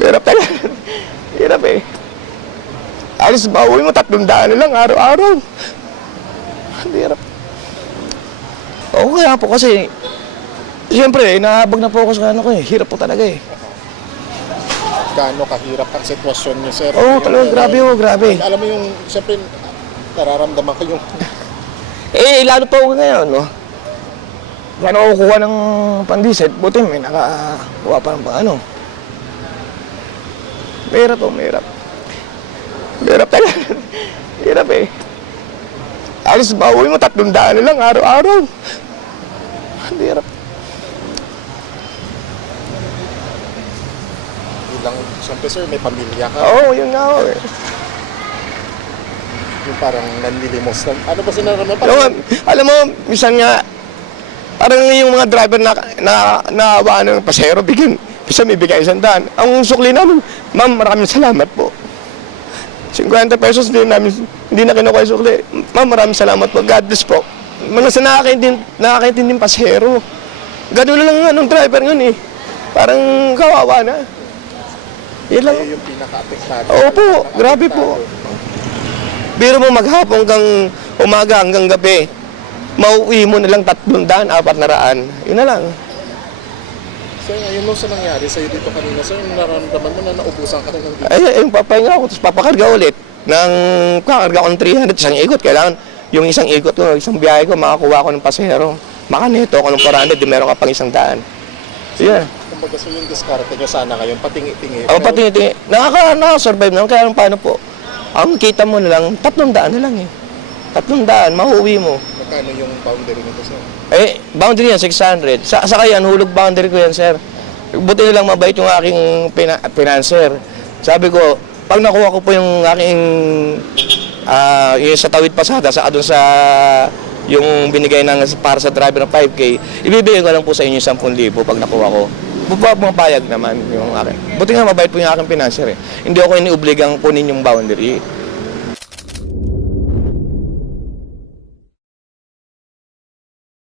Hirap talaga. Hirap eh. Alis ba, uwi mo 300 na lang araw-araw. Hirap. Oo, kaya po kasi, siyempre, nahabag na po ako sa ano ko eh. Hirap po talaga eh. Gaano kahirap ang sitwasyon niyo, sir? Oo, talaga, grabe oh, grabe. Alam mo yung, siyempre, nararamdaman ko yung... Eh, lalo pa ako ngayon, no? Gano'n ako kuha ng pandiset, buti may nakakuha pa ng ano. Mahirap po, mahirap. Mahirap talaga. Hirap eh. Alis ba, uwi mo 300 na lang araw-araw. Hirap. Bilang, siyempre, sir, may pamilya ka. Oo, yun nga ako eh. Yung parang nanlilimos. Ano ba sinaraman? Alam mo, minsan nga, parang yung mga driver na awaan ng pasahero, bisa may bigay 100. Ang sukli namin, ma'am, maraming salamat po. 50 pesos hindi na kinukuha yung sukli. Ma'am, maraming salamat po. God bless po. Mga nakakaintinding pasahero. Ganun lang anong driver yun eh. Parang kawawa na. Yan lang. Yung pinaka-apektado. Opo, grabe po. Biro mo maghapon hanggang umaga hanggang gabi. Mauwi mo na lang 300, 400. Yun na lang. Sir, ngayon nung sa nangyari sa'yo dito kanina, sir, nararamdaman mo na naubusan ka na ng dito. Ay, papahinga ako, tapos papakarga ulit. Kakarga ko ng 300, isang ikot. Kailangan yung isang ikot ko, isang biyahe ko, makakuha ko ng pasahero. Makaneto ako ng 400, di meron ka pang 100. So, yeah. Kumbaga, sir, yung diskarte nyo sana ngayon, patingi-tingi. Ako patingi-tingi. Nakaka-survive naman, kaya paano po? Ang kita mo na lang, 300 na lang eh. 300, mahuwi mo. Magkano yung boundary nito, sir? Eh, boundary yan, 600. Sa kaya, hulog boundary ko yan, sir. Buti na lang mabait yung aking financer. Sabi ko, pag nakuha ko po yung aking yung sa tawid pasada, doon sa yung binigay para sa driver ng 5K, ibibigay ko lang po sa inyo 10,000 pag nakuha ko. Pumapayag naman yung akin. Buti nga mabait po yung aking financer eh. Hindi ako iniubligang kunin yung boundary.